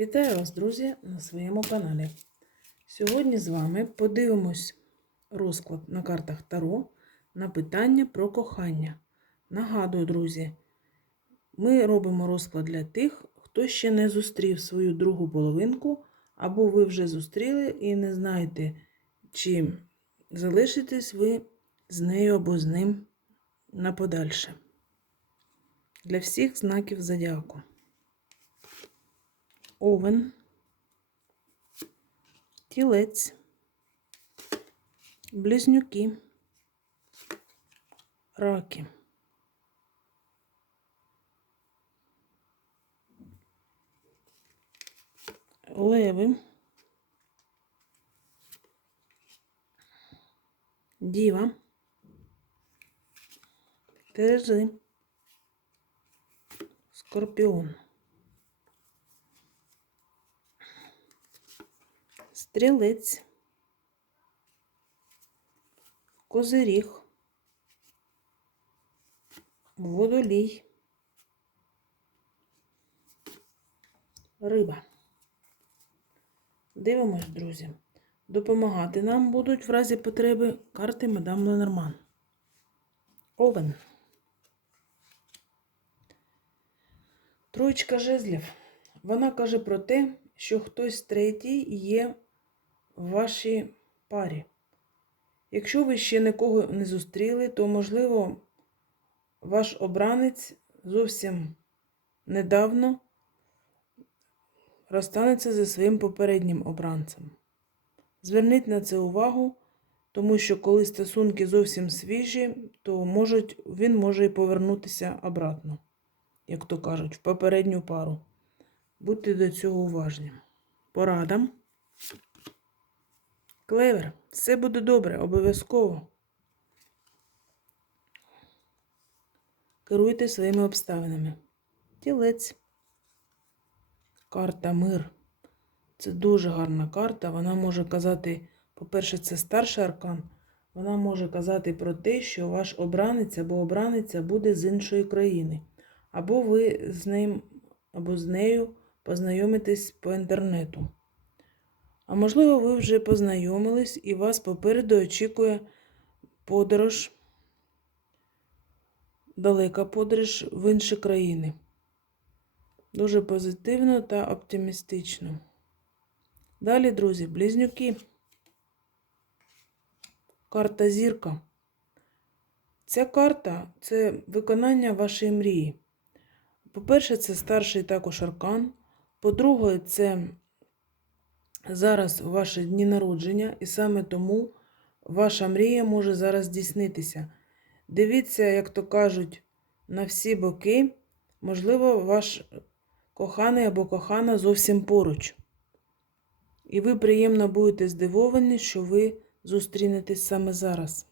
Вітаю вас, друзі, на своєму каналі. Сьогодні з вами подивимось розклад на картах Таро на питання про кохання. Нагадую, друзі, ми робимо розклад для тих, хто ще не зустрів свою другу половинку, або ви вже зустріли і не знаєте, чи залишитесь ви з нею або з ним на подальше. Для всіх знаків зодіаку. Овен, тілець, близнюки, раки. Леви, діва, терези, скорпіон. Стрілець, козиріг, водолій, риба. Дивимось, друзі. Допомагати нам будуть в разі потреби карти мадам Ленорман. Овен. Троєчка жезлів. Вона каже про те, що хтось третій є в вашій парі. Якщо ви ще нікого не зустріли, то, можливо, ваш обранець зовсім недавно розстанеться зі своїм попереднім обранцем. Зверніть на це увагу, тому що коли стосунки зовсім свіжі, то можуть, він може і повернутися обратно, як то кажуть, в попередню пару. Будьте до цього уважні. Порада. Клевер, все буде добре, обов'язково. Керуйте своїми обставинами. Тілець. Карта мир. Це дуже гарна карта. Вона може казати, по-перше, це старший аркан. Вона може казати про те, що ваш обранець або обраниця буде з іншої країни. Або ви з ним, або з нею познайомитесь по інтернету. А можливо, ви вже познайомились і вас попереду очікує подорож, далека подорож в інші країни. Дуже позитивно та оптимістично. Далі, друзі, близнюки. Карта зірка. Ця карта це виконання вашої мрії. По-перше, це старший також аркан. По-друге, це зараз ваші дні народження, і саме тому ваша мрія може зараз здійснитися. Дивіться, як то кажуть, на всі боки, можливо, ваш коханий або кохана зовсім поруч. І ви приємно будете здивовані, що ви зустрінетесь саме зараз.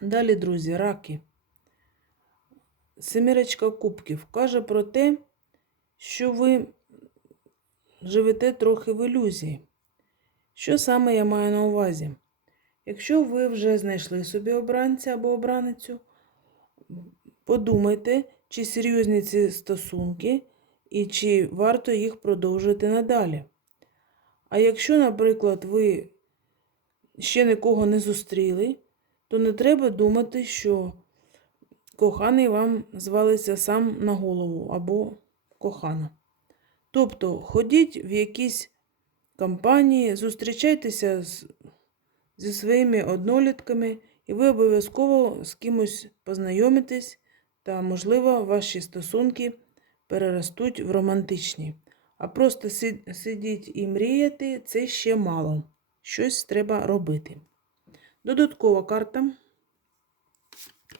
Далі, друзі, раки. Семірочка кубків каже про те, що ви живете трохи в ілюзії. Що саме я маю на увазі? Якщо ви вже знайшли собі обранця або обраницю, подумайте, чи серйозні ці стосунки і чи варто їх продовжувати надалі. А якщо, наприклад, ви ще нікого не зустріли, то не треба думати, що коханий вам звалиться сам на голову або кохана. Тобто ходіть в якісь компанії, зустрічайтеся з, зі своїми однолітками, і ви обов'язково з кимось познайомитесь, та, можливо, ваші стосунки переростуть в романтичні. А просто сидіть і мріяти це ще мало. Щось треба робити. Додаткова карта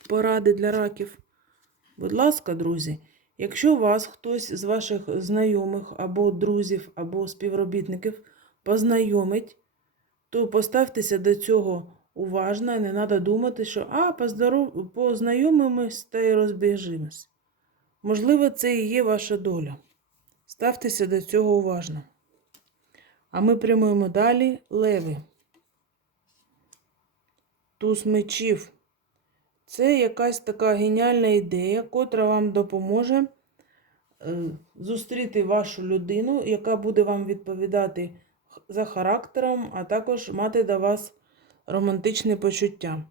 поради для раків. Будь ласка, друзі, якщо вас хтось з ваших знайомих або друзів, або співробітників познайомить, то поставтеся до цього уважно і не треба думати, що а, поздоров... познайомимось та й розбіжимось. Можливо, це і є ваша доля. Ставтеся до цього уважно. А ми прямуємо далі леви. Туз мечів. Це якась така геніальна ідея, котра вам допоможе е, зустріти вашу людину, яка буде вам відповідати за характером, а також мати до вас романтичне почуття.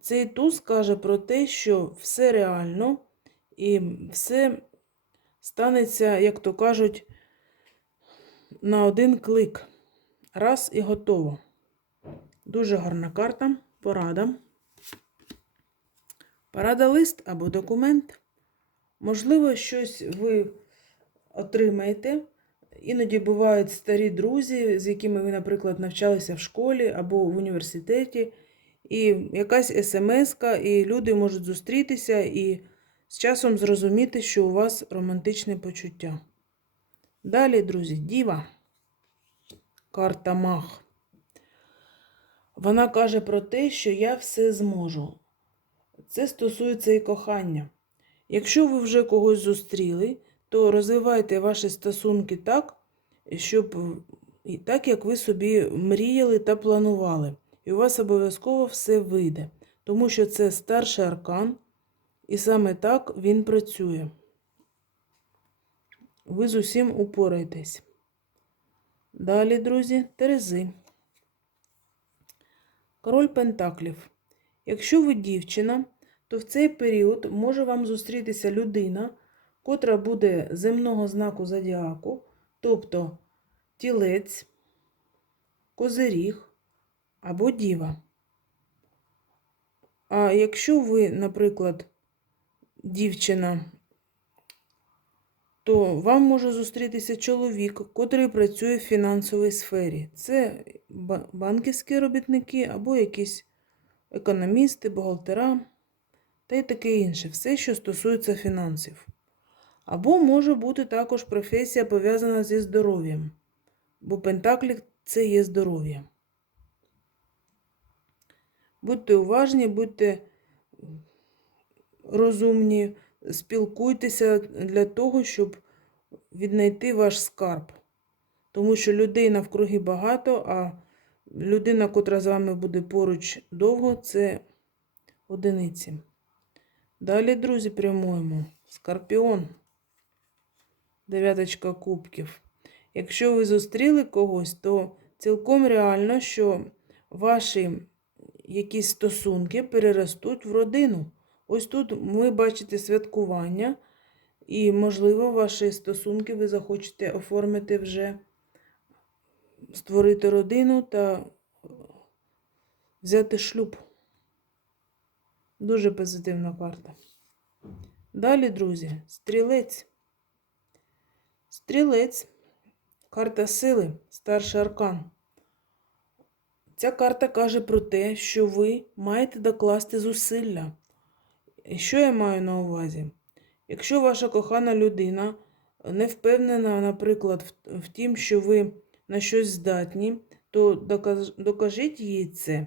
Цей туз каже про те, що все реально і все станеться, як то кажуть, на один клик. Раз і готово. Дуже гарна карта. Порада. Порада лист або документ. Можливо, щось ви отримаєте. Іноді бувають старі друзі, з якими ви, наприклад, навчалися в школі або в університеті, і якась смс і люди можуть зустрітися і з часом зрозуміти, що у вас романтичне почуття. Далі, друзі, діва. Карта Мах. Вона каже про те, що я все зможу. Це стосується і кохання. Якщо ви вже когось зустріли, то розвивайте ваші стосунки так, щоб так, як ви собі мріяли та планували. І у вас обов'язково все вийде, тому що це старший аркан, і саме так він працює. Ви з усім упораєтесь. Далі, друзі, Терези. Король Пентаклів. Якщо ви дівчина, то в цей період може вам зустрітися людина, котра буде земного знаку зодіаку, тобто тілець, козиріг або діва. А якщо ви, наприклад, дівчина, то вам може зустрітися чоловік, котрий працює в фінансовій сфері. Це банківські робітники або якісь економісти, бухгалтера та й таке інше, все, що стосується фінансів. Або може бути також професія пов'язана зі здоров'ям, бо Пентаклі це є здоров'я. Будьте уважні, будьте розумні, спілкуйтеся для того, щоб віднайти ваш скарб. Тому що людей навкруги багато, а людина, котра з вами буде поруч довго, це одиниці. Далі, друзі, прямуємо. Скорпіон. Дев'яточка кубків. Якщо ви зустріли когось, то цілком реально, що ваші якісь стосунки переростуть в родину. Ось тут ви бачите святкування, і, можливо, ваші стосунки ви захочете оформити вже, створити родину та взяти шлюб. Дуже позитивна карта. Далі, друзі, стрілець. Стрілець. Карта сили, старший аркан. Ця карта каже про те, що ви маєте докласти зусилля. І Що я маю на увазі? Якщо ваша кохана людина не впевнена, наприклад, в, тім, що ви на щось здатні, то докаж, докажіть їй це.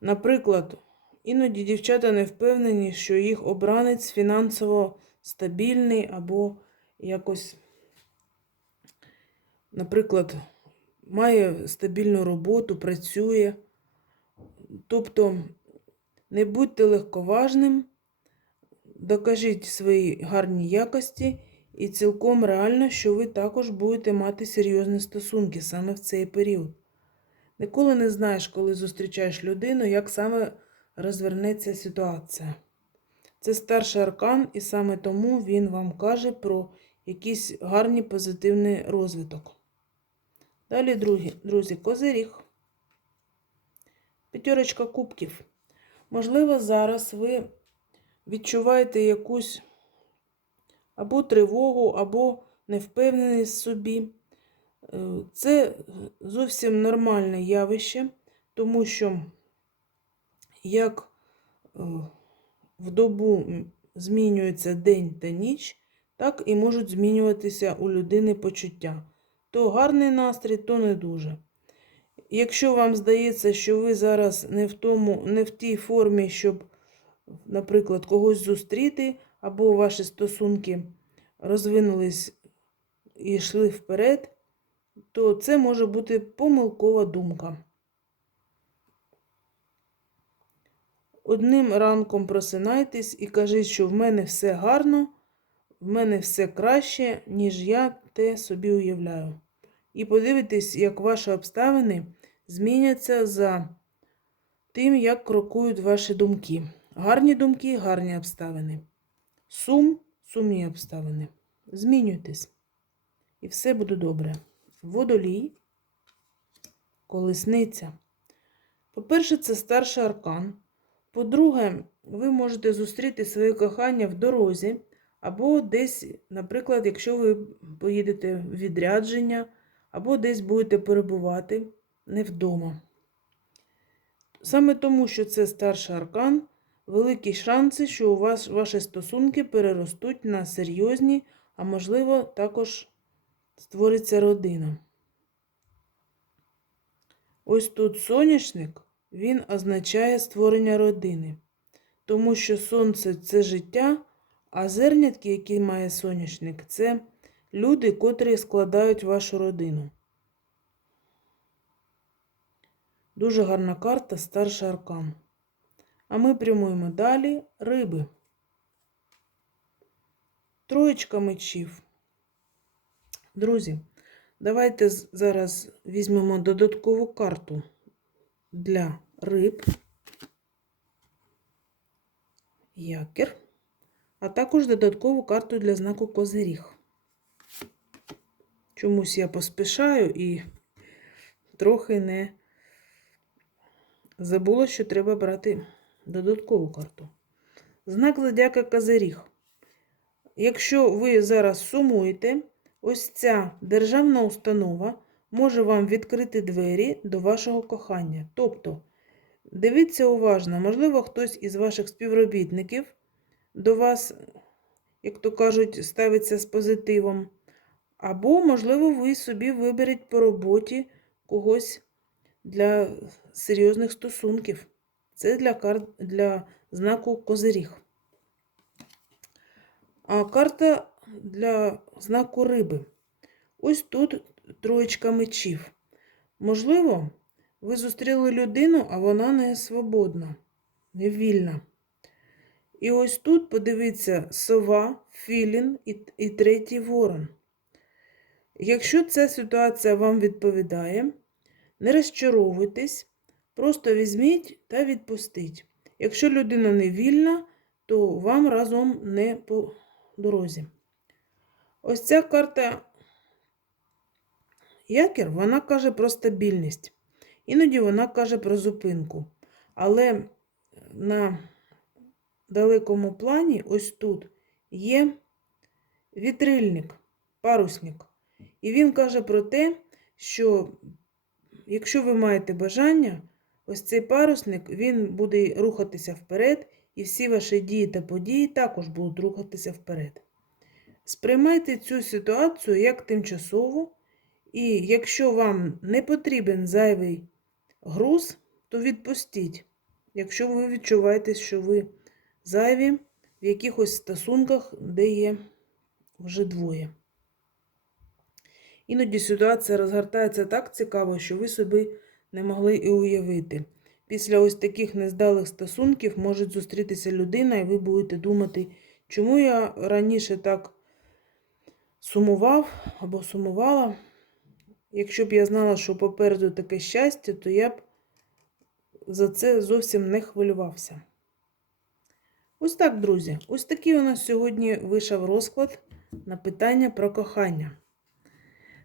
Наприклад, іноді дівчата не впевнені, що їх обранець фінансово стабільний або якось, наприклад, має стабільну роботу, працює. Тобто не будьте легковажним, докажіть свої гарні якості, і цілком реально, що ви також будете мати серйозні стосунки саме в цей період. Ніколи не знаєш, коли зустрічаєш людину, як саме розвернеться ситуація. Це старший аркан, і саме тому він вам каже про якийсь гарний позитивний розвиток. Далі, другі, друзі, козиріг. П'ятерочка кубків. Можливо, зараз ви відчуваєте якусь або тривогу, або невпевненість в собі. Е, Це зовсім нормальне явище, тому що як е, в добу змінюється день та ніч, так і можуть змінюватися у людини почуття. То гарний настрій, то не дуже. Якщо вам здається, що ви зараз не в, тому, не в тій формі, щоб, наприклад, когось зустріти, або ваші стосунки розвинулись і йшли вперед, то це може бути помилкова думка. Одним ранком просинайтесь і кажіть, що в мене все гарно, в мене все краще, ніж я те собі уявляю. І подивитись, як ваші обставини зміняться за тим, як крокують ваші думки. Гарні думки, гарні обставини. Сум, сумні обставини. Змінюйтесь. І все буде добре. Водолій, колесниця. По-перше, це старший аркан. По-друге, ви можете зустріти своє кохання в дорозі, або десь, наприклад, якщо ви поїдете в відрядження, або десь будете перебувати не вдома. Саме тому, що це старший аркан, великі шанси, що у вас ваші стосунки переростуть на серйозні, а можливо, також створиться родина. Ось тут соняшник, він означає створення родини, тому що сонце це життя, а зернятки, які має соняшник, це люди, котрі складають вашу родину. Дуже гарна карта, старший аркан. А ми прямуємо далі риби. Троєчка мечів. Друзі, давайте зараз візьмемо додаткову карту для риб, якір, а також додаткову карту для знаку Козиріг. Чомусь я поспішаю і трохи не забула, що треба брати додаткову карту. Знак зодіака Козиріг. Якщо ви зараз сумуєте, ось ця державна установа може вам відкрити двері до вашого кохання. Тобто, дивіться уважно, можливо, хтось із ваших співробітників до вас, як то кажуть, ставиться з позитивом. Або, можливо, ви собі виберете по роботі когось для серйозних стосунків. Це для, кар... для знаку Козиріг. А карта для знаку риби. Ось тут троєчка мечів. Можливо, ви зустріли людину, а вона не свободна, не вільна. І ось тут подивіться сова, філін і, і третій ворон. Якщо ця ситуація вам відповідає, не розчаровуйтесь, просто візьміть та відпустіть. Якщо людина не вільна, то вам разом не по дорозі. Ось ця карта якір, вона каже про стабільність. Іноді вона каже про зупинку. Але на далекому плані, ось тут, є вітрильник, парусник. І він каже про те, що якщо ви маєте бажання, ось цей парусник він буде рухатися вперед, і всі ваші дії та події також будуть рухатися вперед. Сприймайте цю ситуацію як тимчасову, і якщо вам не потрібен зайвий груз, то відпустіть. Якщо ви відчуваєте, що ви зайві в якихось стосунках, де є вже двоє. Іноді ситуація розгортається так цікаво, що ви собі не могли і уявити. Після ось таких нездалих стосунків може зустрітися людина, і ви будете думати, чому я раніше так сумував або сумувала. Якщо б я знала, що попереду таке щастя, то я б за це зовсім не хвилювався. Ось так, друзі. Ось такий у нас сьогодні вийшов розклад на питання про кохання.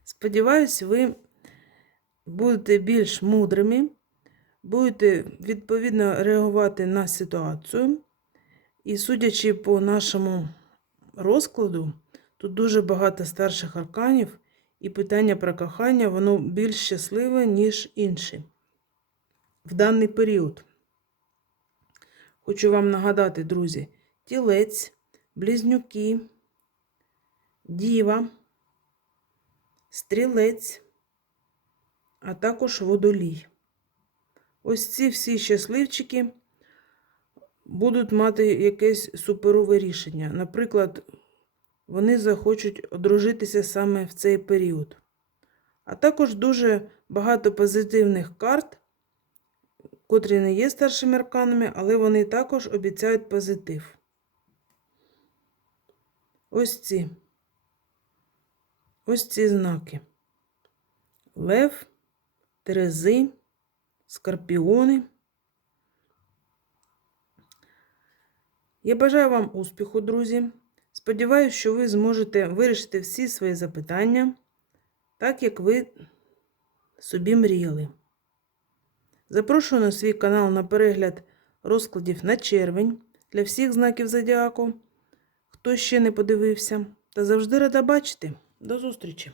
Сподіваюсь, ви будете більш мудрими, будете відповідно реагувати на ситуацію. І судячи по нашому розкладу, тут дуже багато старших арканів, і питання про кохання, воно більш щасливе, ніж інші в даний період. Хочу вам нагадати, друзі, тілець, близнюки, діва, стрілець, а також водолій. Ось ці всі щасливчики будуть мати якесь суперове рішення. Наприклад, вони захочуть одружитися саме в цей період. А також дуже багато позитивних карт, котрі не є старшими арканами, але вони також обіцяють позитив. ось ці. Ось ці знаки. Лев, Терези, Скорпіони. Я бажаю вам успіху, друзі. Сподіваюсь, що ви зможете вирішити всі свої запитання, так як ви собі мріяли. Запрошую на свій канал на перегляд розкладів на червень для всіх знаків зодіаку. Хто ще не подивився, та завжди рада бачити. До зустрічі!